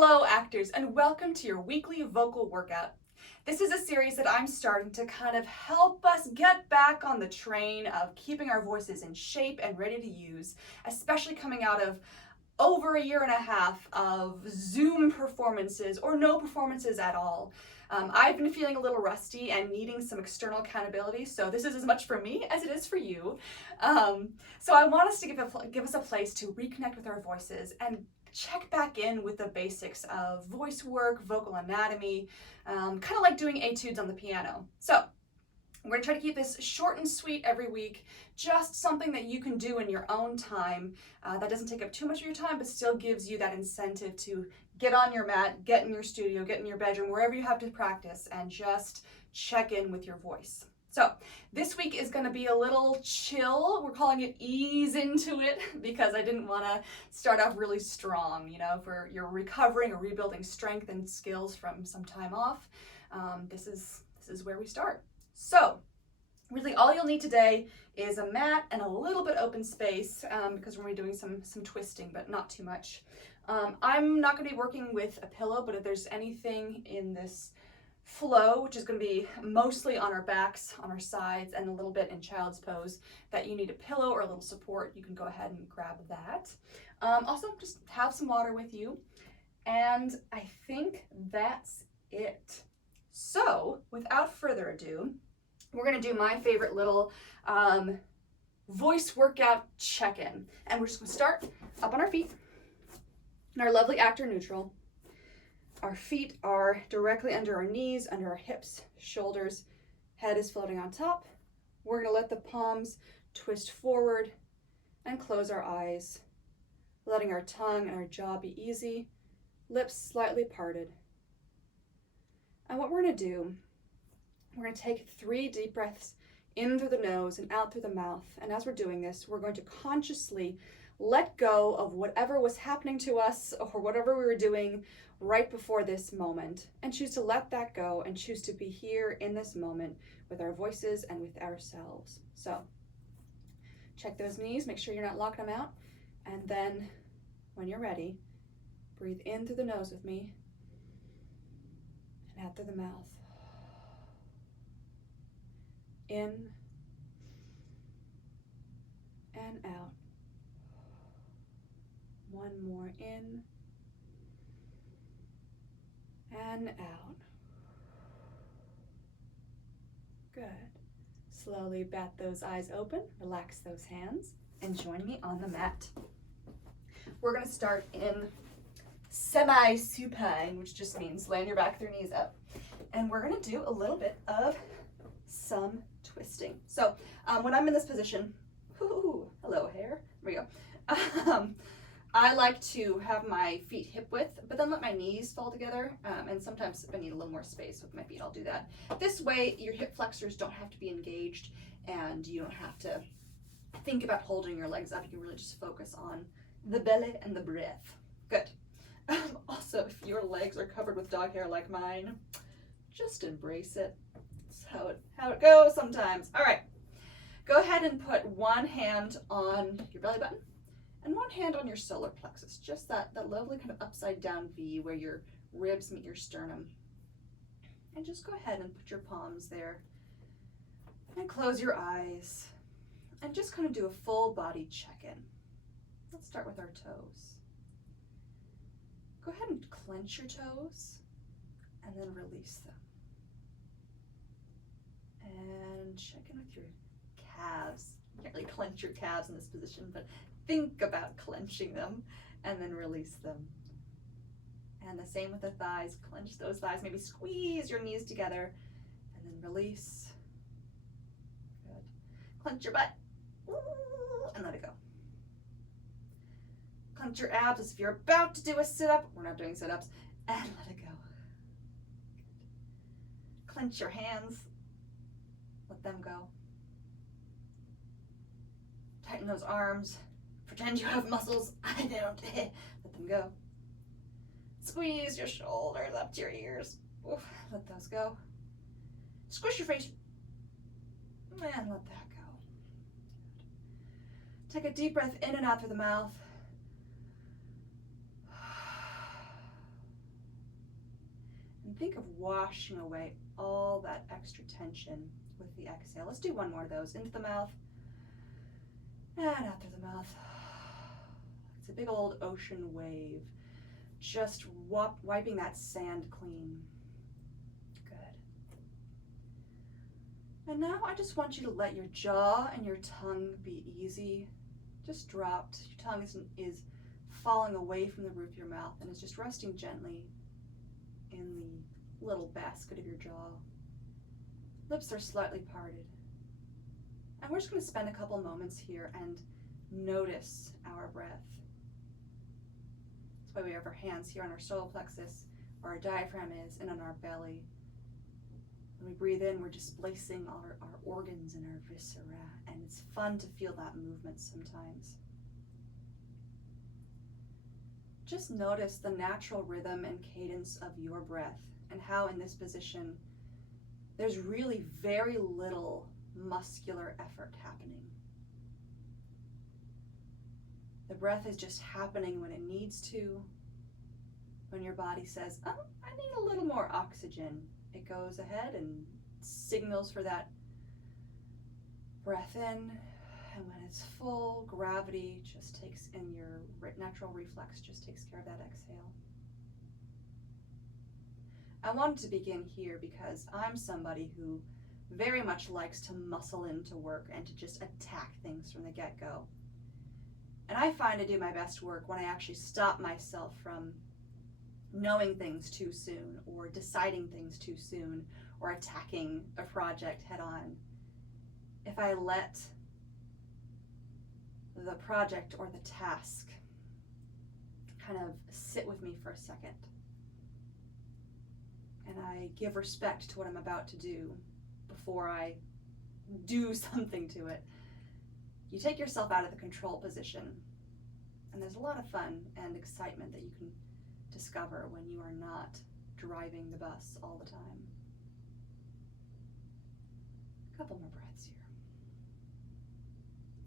Hello, actors, and welcome to your weekly vocal workout. This is a series that I'm starting to kind of help us get back on the train of keeping our voices in shape and ready to use, especially coming out of over a year and a half of Zoom performances or no performances at all. I've been feeling a little rusty and needing some external accountability, so this is as much for me as it is for you. So I want us to give us a place to reconnect with our voices and check back in with the basics of voice work, vocal anatomy, kind of like doing etudes on the piano. So we're going to try to keep this short and sweet every week, just something that you can do in your own time that doesn't take up too much of your time, but still gives you that incentive to get on your mat, get in your studio, get in your bedroom, wherever you have to practice, and just check in with your voice. So this week is going to be a little chill. We're calling it ease into it because I didn't want to start off really strong, for you're recovering or rebuilding strength and skills from some time off. This is where we start. So really all you'll need today is a mat and a little bit open space because we're going to be doing some twisting, but not too much. I'm not going to be working with a pillow, but if there's anything in this flow, which is going to be mostly on our backs, on our sides, and a little bit in child's pose, that you need a pillow or a little support, you can go ahead and grab that. Also, just have some water with you. And I think that's it. So, without further ado, we're going to do my favorite little voice workout check-in. And we're just going to start up on our feet in our lovely actor neutral. Our feet are directly under our knees, under our hips, shoulders, head is floating on top. We're going to let the palms twist forward and close our eyes, letting our tongue and our jaw be easy, lips slightly parted. And what we're going to do, we're going to take 3 deep breaths in through the nose and out through the mouth. And as we're doing this, we're going to consciously let go of whatever was happening to us or whatever we were doing right before this moment, and choose to let that go and choose to be here in this moment with our voices and with ourselves. So check those knees, make sure you're not locking them out, and then when you're ready, breathe in through the nose with me and out through the mouth. In and out. One more in and out. Good. Slowly bat those eyes open, relax those hands, and join me on the mat. We're going to start in semi-supine, which just means laying your back with your knees up. And we're going to do a little bit of some twisting. So when I'm in this position, hello hair, there we go. I like to have my feet hip width, but then let my knees fall together. And sometimes if I need a little more space with my feet, I'll do that. This way, your hip flexors don't have to be engaged and you don't have to think about holding your legs up. You can really just focus on the belly and the breath. Good. Also, if your legs are covered with dog hair like mine, just embrace it. That's how it goes sometimes. All right. Go ahead and put one hand on your belly button and one hand on your solar plexus, just that lovely kind of upside down V where your ribs meet your sternum. And just go ahead and put your palms there and close your eyes and just kind of do a full body check-in. Let's start with our toes. Go ahead and clench your toes and then release them. And check in with your calves. You can't really clench your calves in this position, but think about clenching them and then release them. And the same with the thighs. Clench those thighs, maybe squeeze your knees together and then release. Good. Clench your butt and let it go. Clench your abs as if you're about to do a sit-up. We're not doing sit-ups. And let it go. Good. Clench your hands. Let them go. Tighten those arms. Pretend you have muscles. I don't. Let them go. Squeeze your shoulders up to your ears. Oof, let those go. Squish your face. And let that go. Take a deep breath in and out through the mouth. think of washing away all that extra tension with the exhale. Let's do one more of those. Into the mouth and out through the mouth. It's a big old ocean wave, just wiping that sand clean. Good. And now I just want you to let your jaw and your tongue be easy, just dropped. Your tongue is falling away from the roof of your mouth and is just resting gently in the little basket of your jaw. Lips are slightly parted. And we're just going to spend a couple moments here and notice our breath. That's why we have our hands here on our solar plexus, where our diaphragm is, and on our belly. When we breathe in, we're displacing our organs and our viscera, and it's fun to feel that movement sometimes. Just notice the natural rhythm and cadence of your breath, and how in this position there's really very little muscular effort happening. The breath is just happening when it needs to. When your body says, oh, I need a little more oxygen, it goes ahead and signals for that breath in. And when it's full, gravity just takes, and your natural reflex just takes care of that exhale. I wanted to begin here because I'm somebody who very much likes to muscle into work and to just attack things from the get-go. And I find I do my best work when I actually stop myself from knowing things too soon, or deciding things too soon, or attacking a project head on. If I let the project or the task kind of sit with me for a second, and I give respect to what I'm about to do before I do something to it, you take yourself out of the control position. And there's a lot of fun and excitement that you can discover when you are not driving the bus all the time. A couple more breaths here.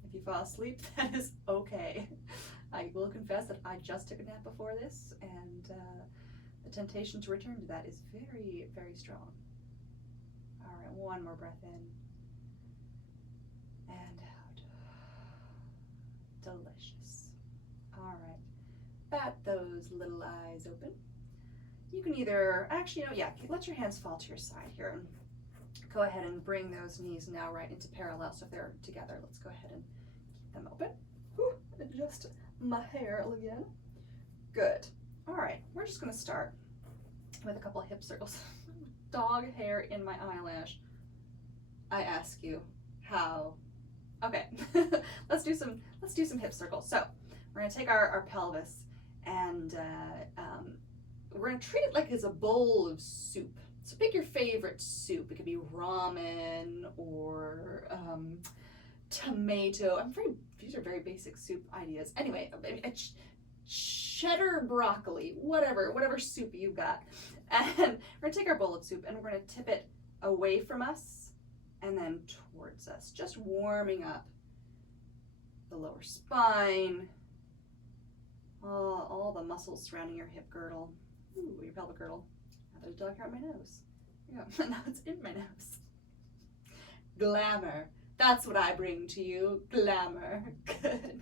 If you fall asleep, that is okay. I will confess that I just took a nap before this, and the temptation to return to that is very, very strong. All right, one more breath in and out. Delicious. All right, bat those little eyes open. You can either, actually, let your hands fall to your side here, and go ahead and bring those knees now right into parallel. So if they're together, let's go ahead and keep them open. Whew, adjust my hair again. Good. All right, we're just gonna start with a couple of hip circles. Dog hair in my eyelash. I ask you, how? Okay, let's do some hip circles. So we're gonna take our pelvis, and we're gonna treat it like it's a bowl of soup. So pick your favorite soup. It could be ramen or tomato. These are very basic soup ideas. Anyway, cheddar broccoli, whatever soup you've got. And we're gonna take our bowl of soup and we're gonna tip it away from us and then towards us, just warming up the lower spine, all the muscles surrounding your hip girdle, your pelvic girdle. Now there's dog hair on my nose. Yeah, now it's in my nose. Glamour. That's what I bring to you. Glamour. Good.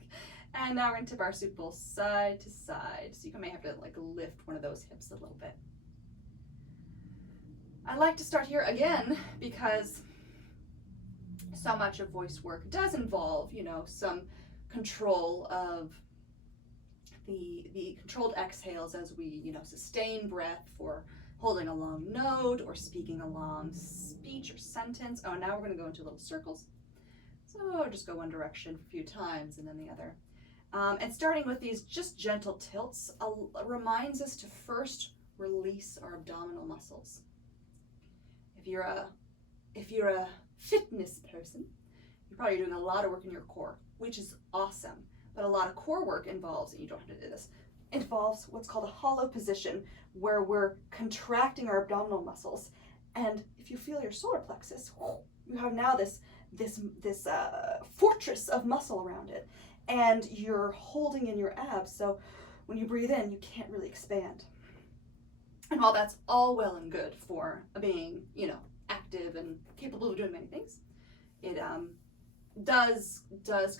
And now we're gonna tip our soup bowl side to side. So you may have to lift one of those hips a little bit. I like to start here again because so much of voice work does involve, some control of the controlled exhales as we, sustain breath for holding a long note or speaking a long speech or sentence. Oh, now we're going to go into little circles. So just go one direction a few times and then the other. And starting with these just gentle tilts reminds us to first release our abdominal muscles. If you're a fitness person, you're probably doing a lot of work in your core, which is awesome. But a lot of core work involves, and you don't have to do this, involves what's called a hollow position, where we're contracting our abdominal muscles. And if you feel your solar plexus, you have now this fortress of muscle around it, and you're holding in your abs. So when you breathe in, you can't really expand. And while that's all well and good for being, you know, active and capable of doing many things, it does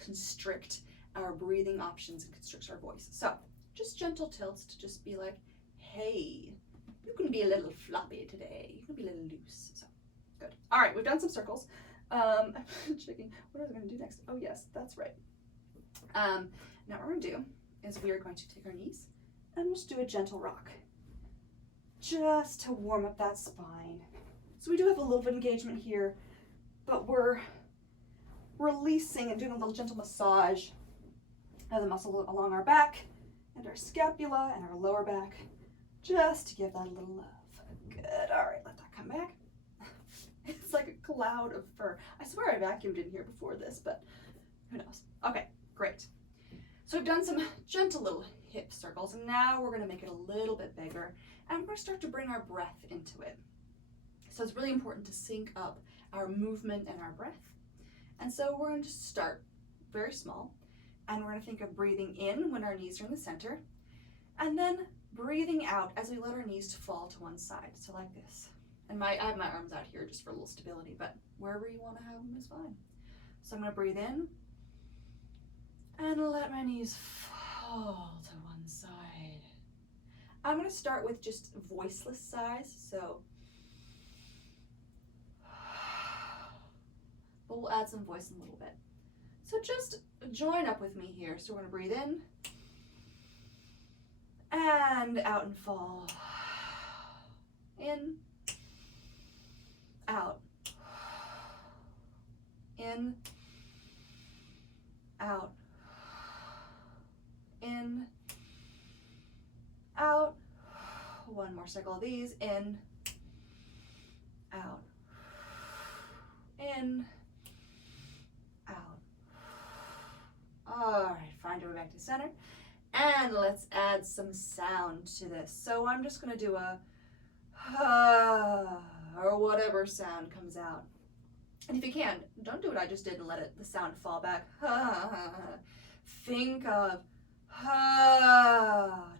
constrict our breathing options and constricts our voice. So just gentle tilts to just be like, hey, you can be a little floppy today. You can be a little loose. So good. All right, we've done some circles. I'm checking, what was I going to do next? Oh yes, that's right. Now what we're going to do is we are going to take our knees and just do a gentle rock, just to warm up that spine. So we do have a little bit of engagement here, but we're releasing and doing a little gentle massage of the muscle along our back and our scapula and our lower back, just to give that a little love. Good. All right, let that come back. It's like a cloud of fur. I swear I vacuumed in here before this, but who knows? Okay, great. So we've done some gentle little hip circles, and now we're going to make it a little bit bigger, and we're going to start to bring our breath into it. So it's really important to sync up our movement and our breath. And so we're going to start very small, and we're going to think of breathing in when our knees are in the center, and then breathing out as we let our knees fall to one side, so like this. And I have my arms out here just for a little stability, but wherever you want to have them is fine. So I'm going to breathe in and let my knees fall to one side. I'm going to start with just voiceless sighs, so but we'll add some voice in a little bit. So just join up with me here. So we're going to breathe in and out and fall. In, out, in, out, in, out. One more cycle of these. In, out, in, out. All right, find your way back to center. And let's add some sound to this. So I'm just going to do a or whatever sound comes out. And if you can, don't do what I just did and let the sound fall back. Think of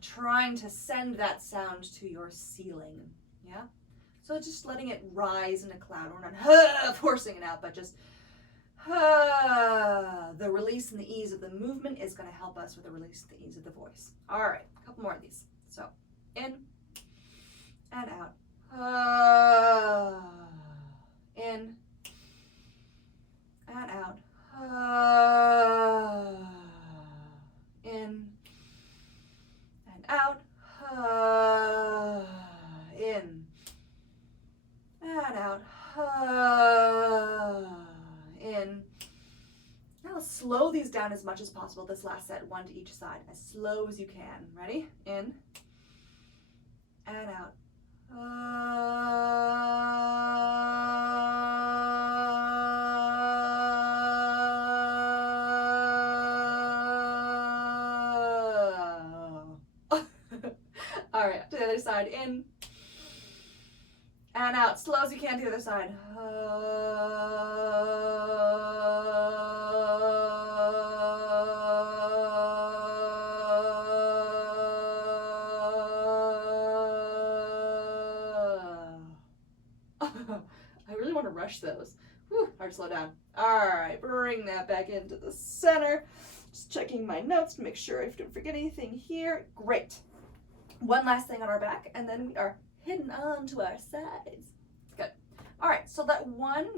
trying to send that sound to your ceiling. Yeah? So just letting it rise in a cloud. We're not forcing it out, but just the release and the ease of the movement is going to help us with the release and the ease of the voice. All right, a couple more of these. So in and out. In and out. In and out. In and out. In. Now let's slow these down as much as possible. This last set, one to each side, as slow as you can. Ready? In and out. All right, to the other side. In and out. Slow as you can to the other side. I really want to rush those. Whew, hard to slow down. All right, bring that back into the center. Just checking my notes to make sure I don't forget anything here. Great. One last thing on our back, and then we are hidden onto our sides. Good. All right, so that one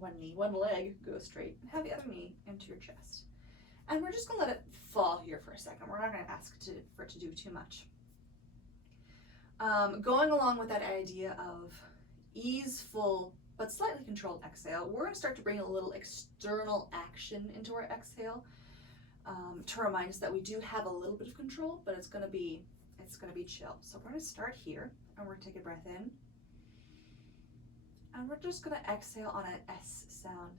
leg goes straight. Have the other knee into your chest. And we're just going to let it fall here for a second. We're not going to ask for it to do too much. Going along with that idea of easeful but slightly controlled exhale, we're going to start to bring a little external action into our exhale to remind us that we do have a little bit of control, but it's going to be chill. So we're going to start here, and we're going to take a breath in, and we're just going to exhale on an S sound.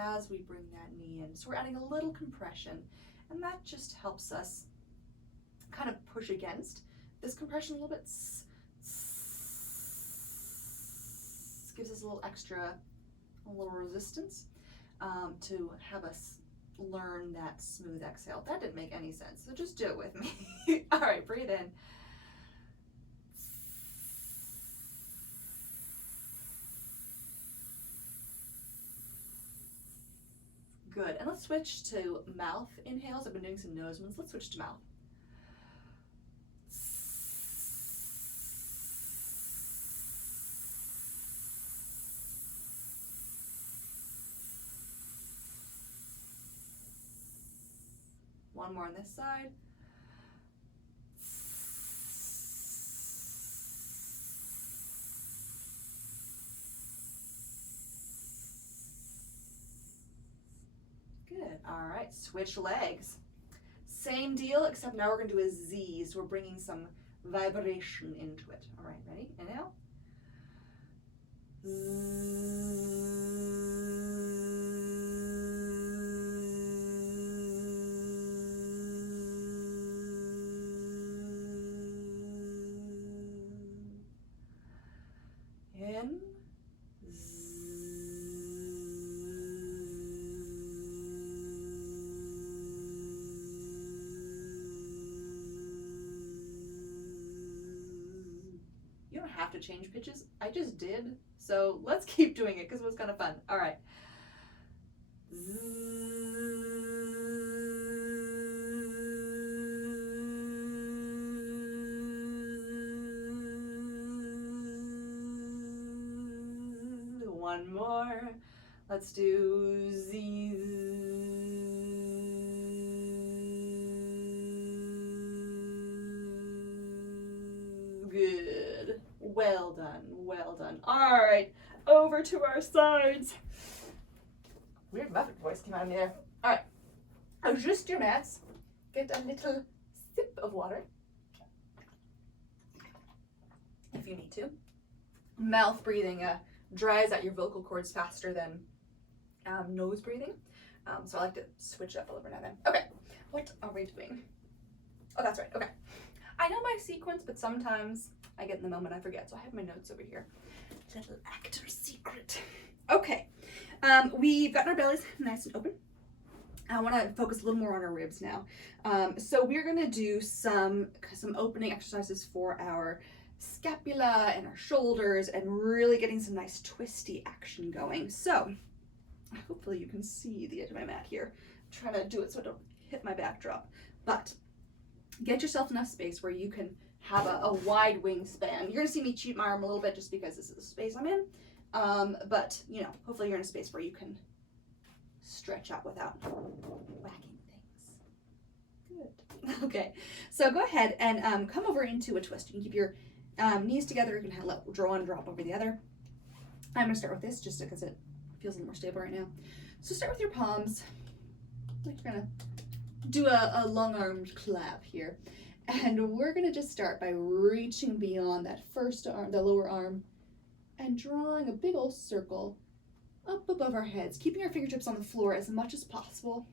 As we bring that knee in. So we're adding a little compression, and that just helps us kind of push against this compression a little bit. Gives us a little resistance to have us learn that smooth exhale. That didn't make any sense, so just do it with me. All right, breathe in. Good, and let's switch to mouth inhales. I've been doing some nose ones. Let's switch to mouth. One more on this side. Good. All right, switch legs. Same deal, except now we're going to do a Z, so we're bringing some vibration into it. All right, ready? Inhale. In. You don't have to change pitches. I just did. So let's keep doing it because it was kind of fun. All right. One more. Let's do Z. Good. Well done. Well done. All right. Over to our sides. Weird Muppet voice came out of me there. All right. Adjust your mats. Get a little sip of water if you need to. Mouth breathing dries out your vocal cords faster than nose breathing. So I like to switch up a little bit now then. Okay, what are we doing? Oh, that's right, okay. I know my sequence, but sometimes I get in the moment, I forget. So I have my notes over here. Little actor secret. Okay, we've gotten our bellies nice and open. I want to focus a little more on our ribs now. So we're going to do some opening exercises for our scapula and our shoulders and really getting some nice twisty action going. So hopefully you can see the edge of my mat here. I'm trying to do it so I don't hit my backdrop. But get yourself enough space where you can have a wide wingspan. You're going to see me cheat my arm a little bit just because this is the space I'm in. But, you know, hopefully you're in a space where you can stretch out without whacking things. Good. Okay, so go ahead and come over into a twist. You can keep your knees together. You can let draw and drop over the other. I'm going to start with this just because it feels a little more stable right now. So start with your palms. Like you're going to do a long-armed clap here. And we're going to just start by reaching beyond that first arm, the lower arm, and drawing a big old circle up above our heads, keeping our fingertips on the floor as much as possible.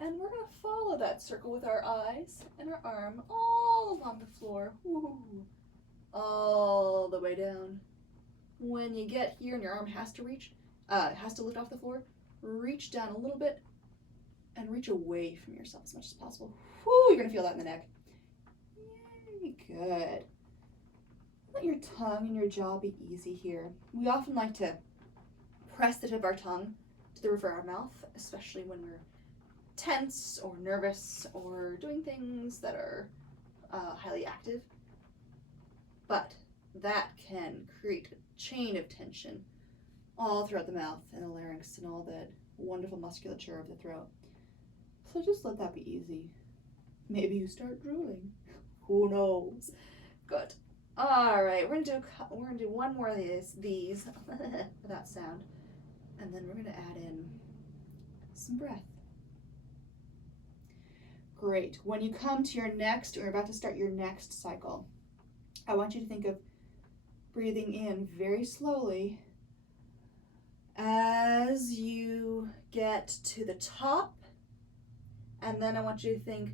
And we're going to follow that circle with our eyes and our arm all along the floor. Ooh, all the way down. When you get here and your arm has to reach, has to lift off the floor, reach down a little bit and reach away from yourself as much as possible. Whoo, you're going to feel that in the neck. Yay, good. Let your tongue and your jaw be easy here. We often like to press the tip of our tongue to the roof of our mouth, especially when we're tense or nervous or doing things that are highly active. But that can create a chain of tension all throughout the mouth and the larynx and all the wonderful musculature of the throat. So just let that be easy. Maybe you start drooling. Who knows? Good. All right, we're gonna do one more of these without sound, and then we're gonna add in some breath. Great. When you come to your next, or you're about to start your next cycle, I want you to think of breathing in very slowly as you get to the top, and then I want you to think,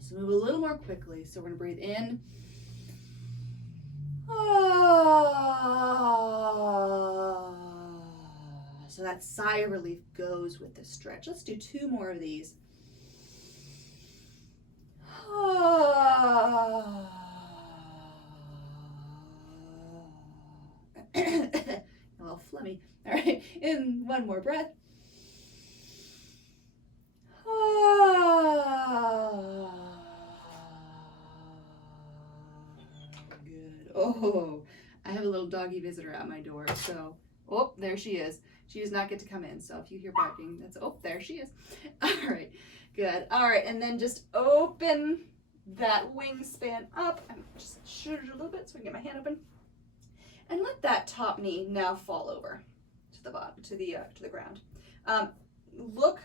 so move a little more quickly. So we're going to breathe in. that sigh of relief goes with the stretch. Let's do 2 more of these. A little phlegmy. All right, in 1 more breath. Good. Oh, I have a little doggy visitor at my door, so, oh, there she is. She does not get to come in, so if you hear barking, that's, oh, there she is. All right, good. All right, and then just open that wingspan up. I'm just shoot it a little bit so I can get my hand open. And let that top knee now fall over to the bottom, to the ground. Look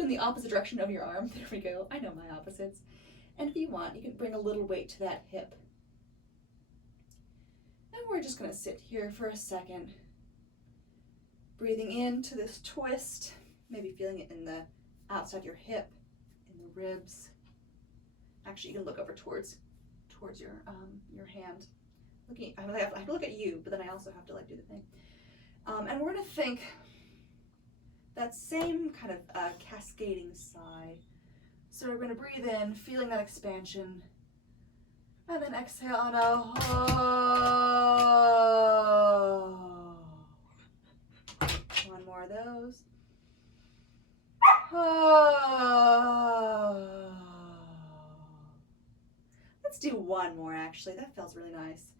in the opposite direction of your arm. There we go. I know my opposites. And if you want, you can bring a little weight to that hip. And we're just going to sit here for a second. Breathing into this twist, maybe feeling it in the outside your hip, in the ribs. Actually, you can look over towards your hand. I have to look at you, but then I also have to do the thing. And we're going to think that same kind of cascading sigh. So we're going to breathe in, feeling that expansion, and then exhale on a oh. 1 more of those. Oh. Let's do 1 more, actually. That feels really nice.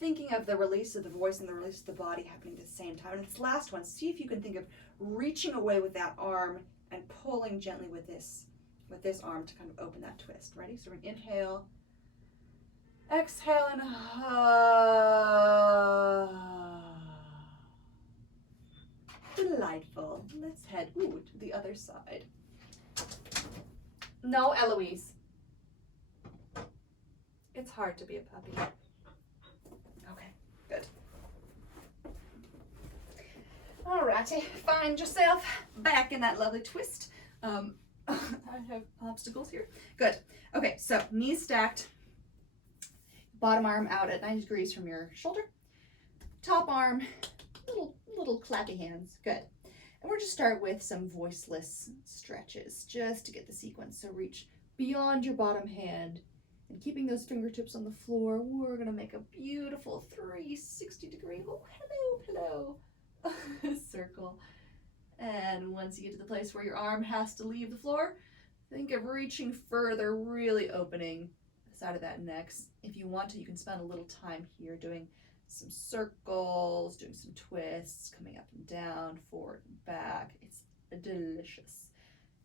Thinking of the release of the voice and the release of the body happening at the same time. And this last one, see if you can think of reaching away with that arm and pulling gently with this arm to kind of open that twist. Ready? So we're going to inhale, exhale, and delightful. Let's head to the other side. No, Eloise. It's hard to be a puppy. Okay, good. Alrighty, find yourself back in that lovely twist. I have obstacles here. Good. Okay, so knees stacked, bottom arm out at 90 degrees from your shoulder, top arm, little clappy hands. Good. And we're just start with some voiceless stretches just to get the sequence. So reach beyond your bottom hand and keeping those fingertips on the floor. We're gonna make a beautiful 360-degree, oh, hello, circle. And once you get to the place where your arm has to leave the floor, think of reaching further, really opening the side of that neck. If you want to, you can spend a little time here doing some circles, doing some twists, coming up and down, forward and back. It's delicious.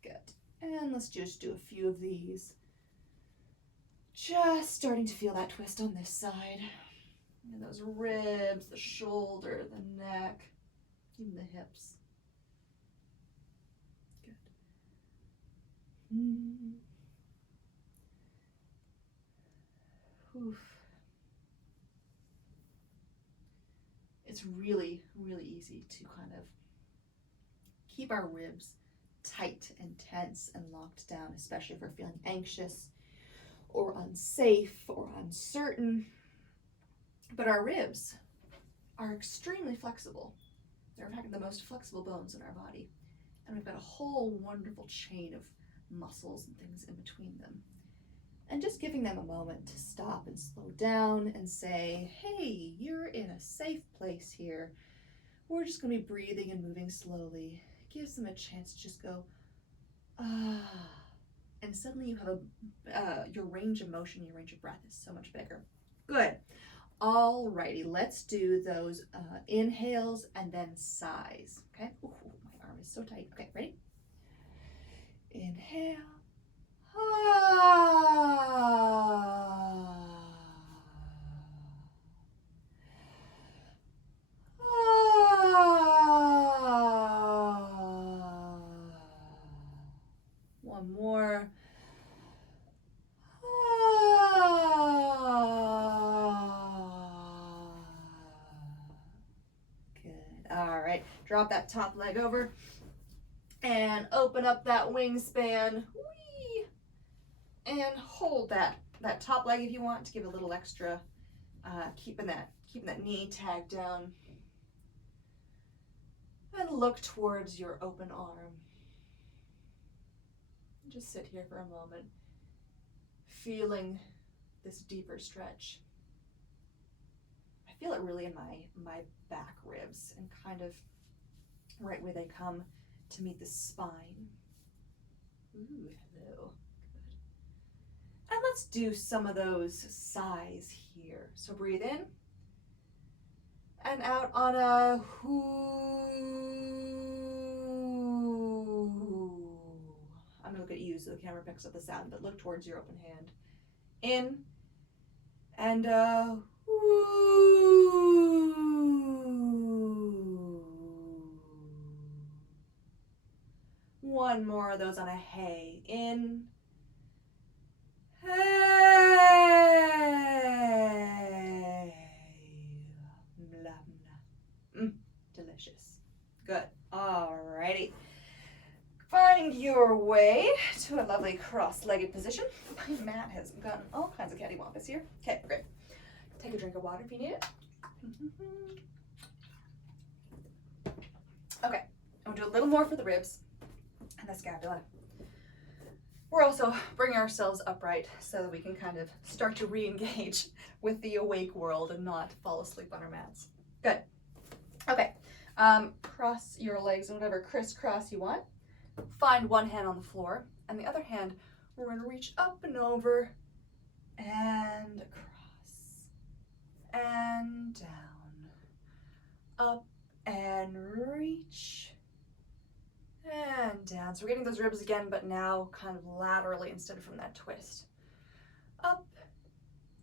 Good. And let's just do a few of these. Just starting to feel that twist on this side. And those ribs, the shoulder, the neck, even the hips. Good. Oof. It's really, really easy to kind of keep our ribs tight and tense and locked down, especially if we're feeling anxious or unsafe or uncertain. But our ribs are extremely flexible. They're in fact the most flexible bones in our body. And we've got a whole wonderful chain of muscles and things in between them. And just giving them a moment to stop and slow down and say, hey, you're in a safe place here. We're just going to be breathing and moving slowly. It gives them a chance to just go, ah. And suddenly you have your range of motion, your range of breath is so much bigger. Good. Alrighty, let's do those inhales and then sighs. Okay? Ooh, my arm is so tight. Okay, ready? Inhale. One more. Good. All right. Drop that top leg over and open up that wingspan. Whee! And hold that top leg if you want to give a little extra, keeping that knee tagged down. And look towards your open arm. Just sit here for a moment, feeling this deeper stretch. I feel it really in my back ribs and kind of right where they come to meet the spine. Ooh, hello. Good. And let's do some of those sighs here. So breathe in and out on a whoo. I'm gonna look at you so the camera picks up the sound, but look towards your open hand. In and whoo. One more of those on a hey. In. Hey. Blah, blah. Delicious. Good. Alrighty. Find your way to a lovely cross-legged position. My mat has gotten all kinds of cattywampus here. Okay, great. Take a drink of water if you need it. Okay, I'm gonna do a little more for the ribs and the scapula. We're also bringing ourselves upright so that we can kind of start to re-engage with the awake world and not fall asleep on our mats. Good. Okay, cross your legs in whatever crisscross you want. Find one hand on the floor and the other hand, we're going to reach up and over and across and down, up and reach and down. So we're getting those ribs again, but now kind of laterally instead of from that twist. Up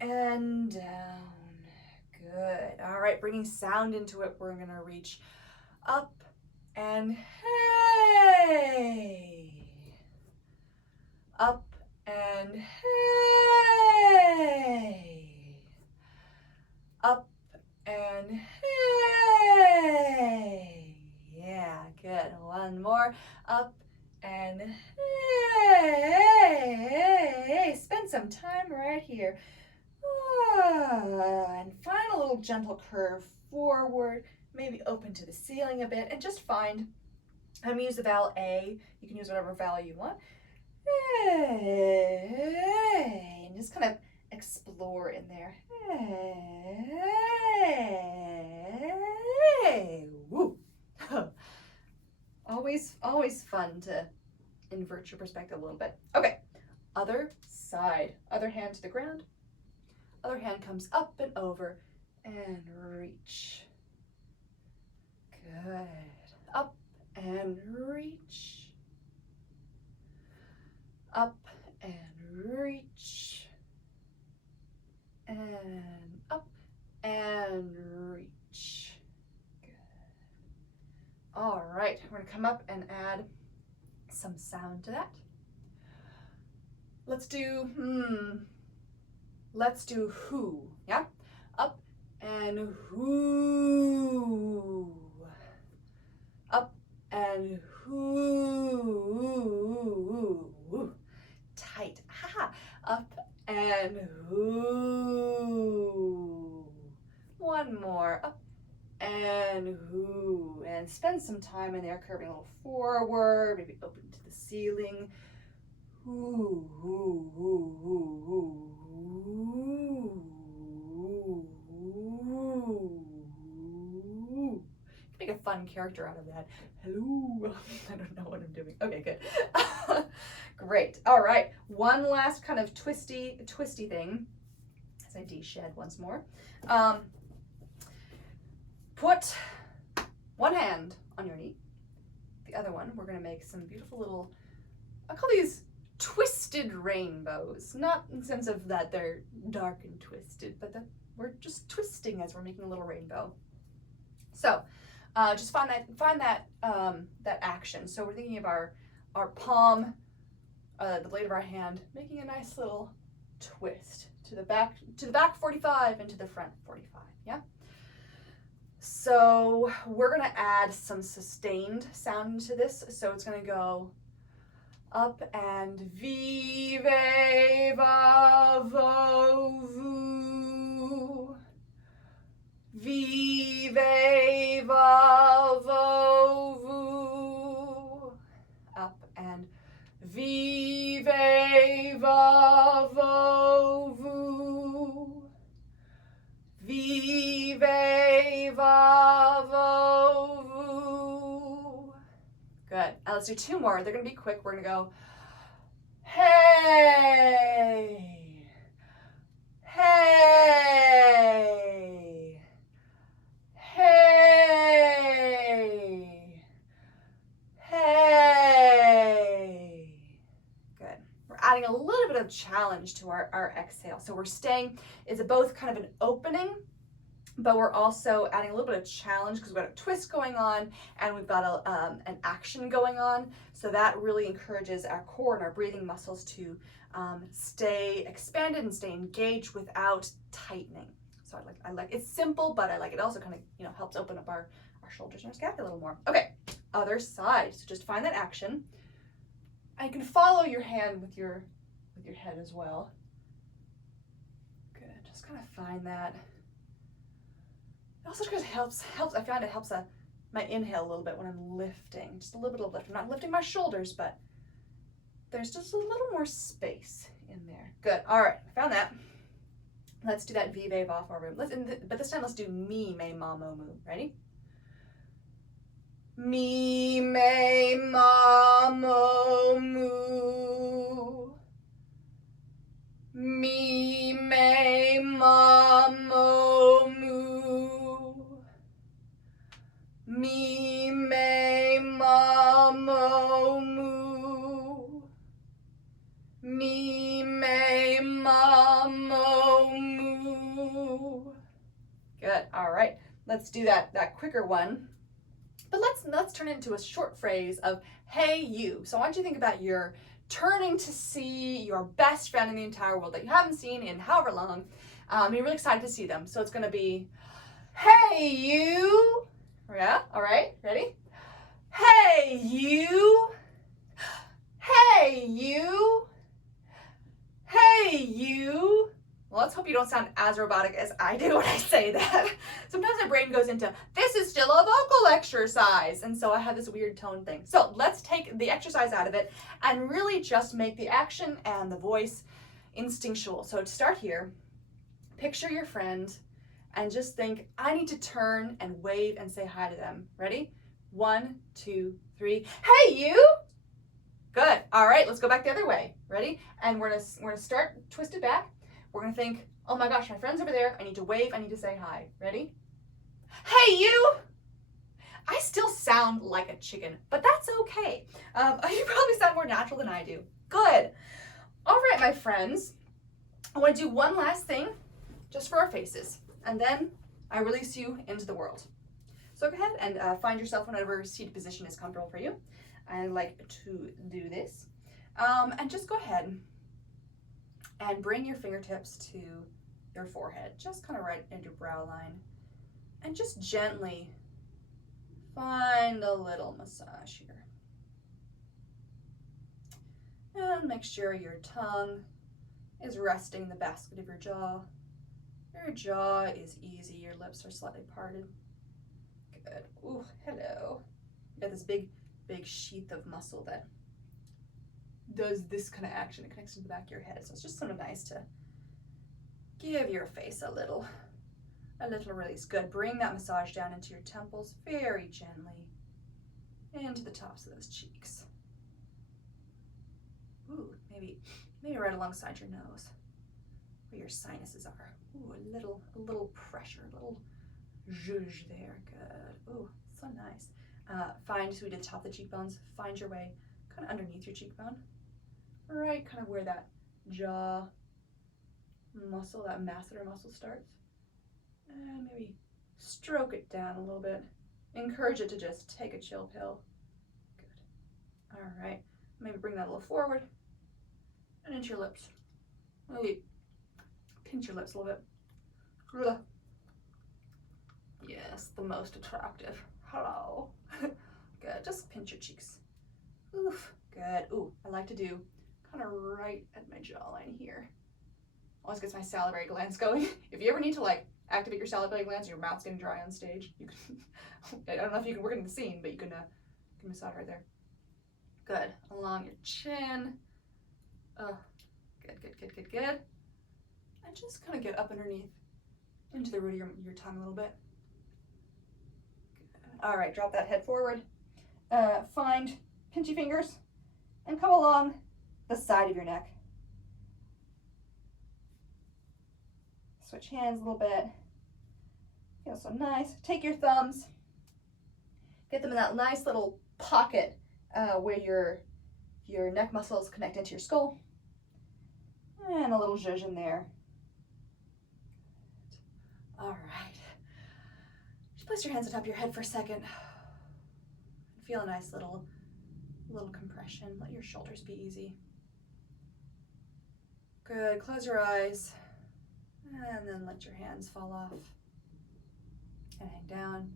and down. Good. All right, bringing sound into it, we're going to reach up and hey. Up and hey. Up and hey. Yeah, good. One more. Up and hey. Spend some time right here. And find a little gentle curve forward, maybe open to the ceiling a bit, and just find, I'm going to use the vowel A. You can use whatever vowel you want. Hey, and just kind of explore in there. Hey, woo. Always fun to invert your perspective a little bit. Okay, other side. Other hand to the ground. Other hand comes up and over and reach. Good. Up and reach. Up and reach. And up and reach. Good. All right, we're going to come up and add some sound to that. Let's do who, yeah? Up and who. Up and who. Tight, ha. Up and who. One more, up and who. And spend some time in there, curving a little forward, maybe open to the ceiling. Who. Make a fun character out of that. Hello. I don't know what I'm doing. Okay, good. Great. All right. One last kind of twisty thing. As I de-shed once more. Put one hand on your knee. The other one, we're going to make some beautiful little, I call these twisted rainbows. Not in the sense of that they're dark and twisted, but that we're just twisting as we're making a little rainbow. So just find that action. So we're thinking of our palm, the blade of our hand, making a nice little twist to the back 45 and to the front 45. Yeah. So we're gonna add some sustained sound to this. So it's gonna go up and vive va vo vu. Vive va vo Vive, va, vo, vu. Vive, va, vo, vu. Good. Now let's do two more. They're going to be quick. We're going to go, hey, hey, hey, hey. Good. We're adding a little bit of challenge to our exhale. So we're staying, it's both kind of an opening, but we're also adding a little bit of challenge because we've got a twist going on and we've got an action going on. So that really encourages our core and our breathing muscles to stay expanded and stay engaged without tightening. So I like it's simple, but I like it also kind of, helps open up our shoulders and our scapula a little more. Okay, other side. So just find that action. And you can follow your hand with your head as well. Good. Just kind of find that. It also just helps. I find it helps my inhale a little bit when I'm lifting. Just a little bit of lift. I'm not lifting my shoulders, but there's just a little more space in there. Good. All right. I found that. Let's do that vive va fa room. But this time let's do mi, me, ma, mo, mu. Ready? Mi, me, ma, mo, mu. Mi, me, ma, mo, mu. Mi, me, ma, mo, mu. Mi, me, ma, mo, mu. Good. All right. Let's do that quicker one. But let's turn it into a short phrase of hey you. So I want you to think about you're turning to see your best friend in the entire world that you haven't seen in however long. You're really excited to see them. So it's going to be hey you. Yeah. All right. Ready? Hey you. Hey you. Hey you. Well, let's hope you don't sound as robotic as I do when I say that. Sometimes my brain goes into, this is still a vocal exercise. And so I have this weird tone thing. So let's take the exercise out of it and really just make the action and the voice instinctual. So to start here, picture your friend and just think, I need to turn and wave and say hi to them. Ready? 1, 2, 3. Hey, you! Good. All right, let's go back the other way. Ready? And we're gonna start twisted back. We're gonna think, oh my gosh, my friend's over there. I need to wave, I need to say hi. Ready? Hey, you! I still sound like a chicken, but that's okay. You probably sound more natural than I do. Good. All right, my friends. I wanna do one last thing just for our faces, and then I release you into the world. So go ahead and find yourself in whatever seated position is comfortable for you. I like to do this. And just go ahead and bring your fingertips to your forehead, just kind of right into your brow line. And just gently find a little massage here. And make sure your tongue is resting in the basket of your jaw. Your jaw is easy, your lips are slightly parted. Good. Ooh, hello. You got this big sheath of muscle that does this kind of action. It connects to the back of your head. So it's just sort of nice to give your face a little release. Good. Bring that massage down into your temples very gently into the tops of those cheeks. Ooh, maybe right alongside your nose where your sinuses are. Ooh, a little pressure, a little zhuzh there. Good. Ooh, so nice. Find, so we did top of the cheekbones, find your way kind of underneath your cheekbone. Right, kind of where that jaw muscle, that masseter muscle starts. And maybe stroke it down a little bit. Encourage it to just take a chill pill. Good. All right, maybe bring that a little forward and into your lips. Maybe pinch your lips a little bit. Yes, the most attractive. Hello. Good, just pinch your cheeks. Oof, good. Ooh, I like to do kind of right at my jawline here. Always gets my salivary glands going. If you ever need to like activate your salivary glands, your mouth's getting dry on stage, you can, I don't know if you can work in the scene, but you can massage right there. Good. Along your chin. Oh, good, good, good, good, good. And just kind of get up underneath into the root of your tongue a little bit. Good. All right, drop that head forward. Find pinchy fingers and come along the side of your neck. Switch hands a little bit. Feels so nice. Take your thumbs, get them in that nice little pocket where your neck muscles connect into your skull. And a little zhuzh in there. All right. Just place your hands on top of your head for a second. Feel a nice little compression. Let your shoulders be easy. Good. Close your eyes. And then let your hands fall off. And hang down.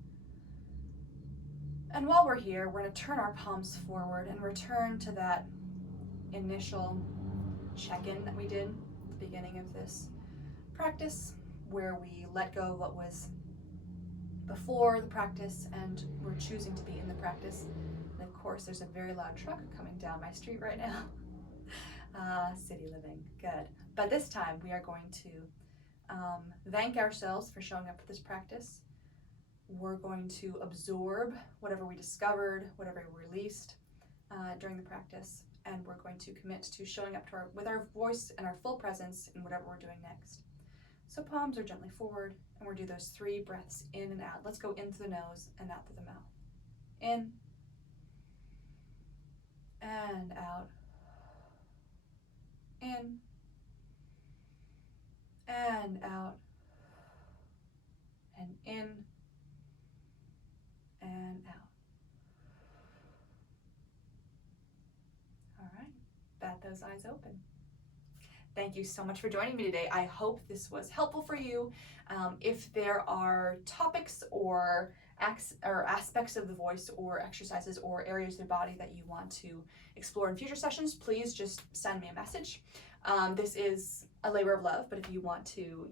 And while we're here, we're going to turn our palms forward and return to that initial check-in that we did at the beginning of this practice, where we let go of what was before the practice and we're choosing to be in the practice. And of course, there's a very loud truck coming down my street right now. City living, good. But this time we are going to thank ourselves for showing up for this practice. We're going to absorb whatever we discovered, whatever we released during the practice, and we're going to commit to showing up with our voice and our full presence in whatever we're doing next. So palms are gently forward, and we'll do those 3 breaths in and out. Let's go in through the nose and out through the mouth. In and out. In and out. And in and out. All right, bat those eyes open. Thank you so much for joining me today. I hope this was helpful for you. If there are topics or aspects of the voice or exercises or areas of the body that you want to explore in future sessions, please just send me a message. This is a labor of love, but if you want to,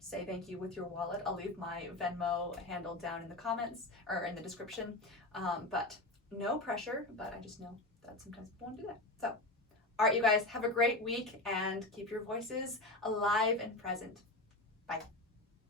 say thank you with your wallet, I'll leave my Venmo handle down in the comments or in the description. But no pressure, but I just know that sometimes people won't do that. So, all right, you guys, have a great week and keep your voices alive and present. Bye.